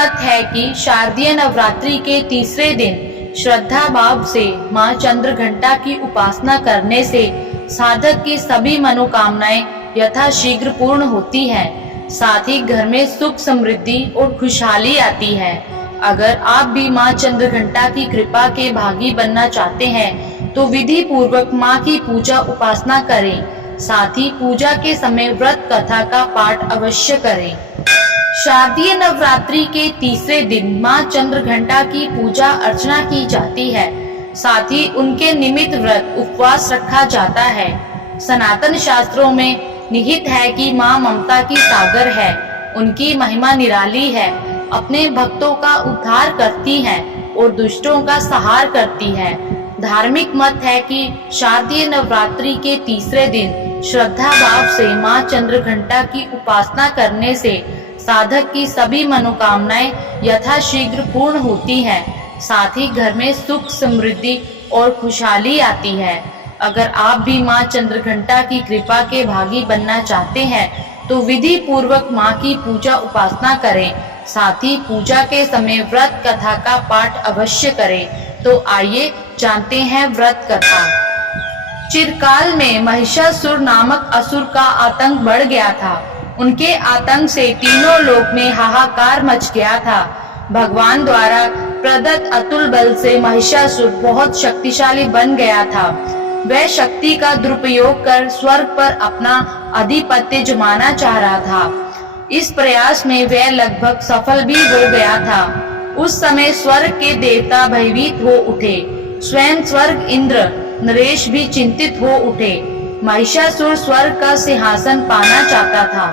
मत है कि शारदीय नवरात्रि के तीसरे दिन श्रद्धा भाव से मां चंद्रघंटा की उपासना करने से साधक की सभी मनोकामनाएं यथाशीघ्र पूर्ण होती हैं। साथ ही घर में सुख समृद्धि और खुशहाली आती है। अगर आप भी मां चंद्रघंटा की कृपा के भागी बनना चाहते हैं तो विधि पूर्वक मां की पूजा उपासना करें। साथ ही पूजा के समय व्रत कथा का पाठ अवश्य करें। शारदीय नवरात्रि के तीसरे दिन मां चंद्रघंटा की पूजा अर्चना की जाती है। साथ ही उनके निमित्त व्रत उपवास रखा जाता है। सनातन शास्त्रों में निहित है कि मां ममता की सागर है। उनकी महिमा निराली है। अपने भक्तों का उद्धार करती है और दुष्टों का संहार करती है। धार्मिक मत है कि शारदीय नवरात्रि के तीसरे दिन श्रद्धा भाव से मां चंद्रघंटा की उपासना करने से साधक की सभी मनोकामनाएं यथाशीघ्र पूर्ण होती हैं। साथ ही घर में सुख समृद्धि और खुशहाली आती है। अगर आप भी मां चंद्रघंटा की कृपा के भागी बनना चाहते हैं तो विधि पूर्वक मां की पूजा उपासना करें। साथ ही पूजा के समय व्रत कथा का पाठ अवश्य करें। तो आइए जानते हैं व्रत कथा। चिरकाल में महिषासुर नामक असुर का आतंक बढ़ गया था। उनके आतंक से तीनों लोक में हाहाकार मच गया था। भगवान द्वारा प्रदत्त अतुल बल से महिषासुर बहुत शक्तिशाली बन गया था। वह शक्ति का दुरुपयोग कर स्वर्ग पर अपना आधिपत्य जमाना चाह रहा था। इस प्रयास में वह लगभग सफल भी हो गया था। उस समय स्वर्ग के देवता भयभीत हो उठे। स्वयं स्वर्ग इंद्र नरेश भी चिंतित हो उठे। महिषासुर स्वर्ग का सिंहासन पाना चाहता था।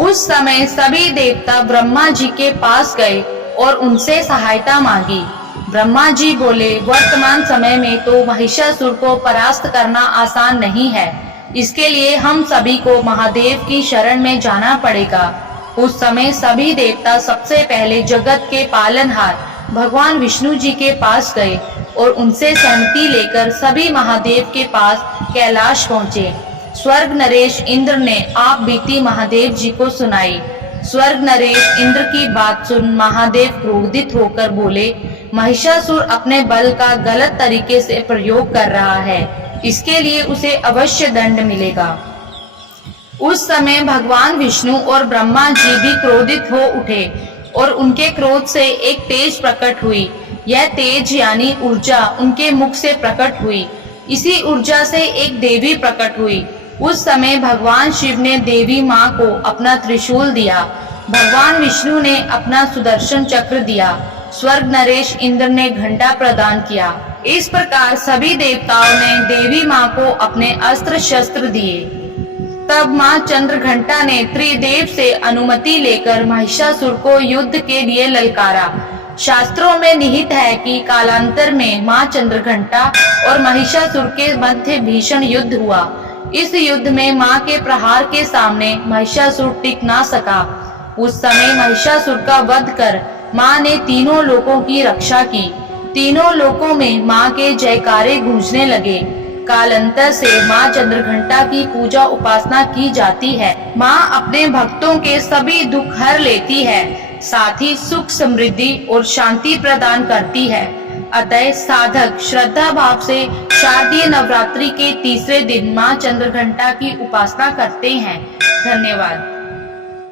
उस समय सभी देवता ब्रह्मा जी के पास गए और उनसे सहायता मांगी। ब्रह्मा जी बोले, वर्तमान समय में तो महिषासुर को परास्त करना आसान नहीं है। इसके लिए हम सभी को महादेव की शरण में जाना पड़ेगा। उस समय सभी देवता सबसे पहले जगत के पालनहार भगवान विष्णु जी के पास गए और उनसे सहमति लेकर सभी महादेव के पास कैलाश पहुँचे। स्वर्ग नरेश इंद्र ने आप बीती महादेव जी को सुनाई। स्वर्ग नरेश इंद्र की बात सुन महादेव क्रोधित होकर बोले, महिषासुर अपने बल का गलत तरीके से प्रयोग कर रहा है। इसके लिए उसे अवश्य दंड मिलेगा। उस समय भगवान विष्णु और ब्रह्मा जी भी क्रोधित हो उठे और उनके क्रोध से एक तेज प्रकट हुई। यह तेज यानी ऊर्जा उनके मुख से प्रकट हुई। इसी ऊर्जा से एक देवी प्रकट हुई। उस समय भगवान शिव ने देवी माँ को अपना त्रिशूल दिया। भगवान विष्णु ने अपना सुदर्शन चक्र दिया। स्वर्ग नरेश इंद्र ने घंटा प्रदान किया। इस प्रकार सभी देवताओं ने देवी माँ को अपने अस्त्र शस्त्र दिए। तब माँ चंद्रघंटा ने त्रिदेव से अनुमति लेकर महिषासुर को युद्ध के लिए ललकारा। शास्त्रों में निहित है कि कालांतर में माँ चंद्रघंटा और महिषासुर के मध्य भीषण युद्ध हुआ। इस युद्ध में माँ के प्रहार के सामने महिषासुर टिक ना सका। उस समय महिषासुर का वध कर माँ ने तीनों लोकों की रक्षा की। तीनों लोकों में माँ के जयकारे गूंजने लगे। कालांतर से माँ चंद्रघंटा की पूजा उपासना की जाती है। माँ अपने भक्तों के सभी दुख हर लेती है। साथ ही सुख समृद्धि और शांति प्रदान करती है। अतः साधक श्रद्धा भाव से शारदीय नवरात्रि के तीसरे दिन मां चंद्रघंटा की उपासना करते हैं। धन्यवाद।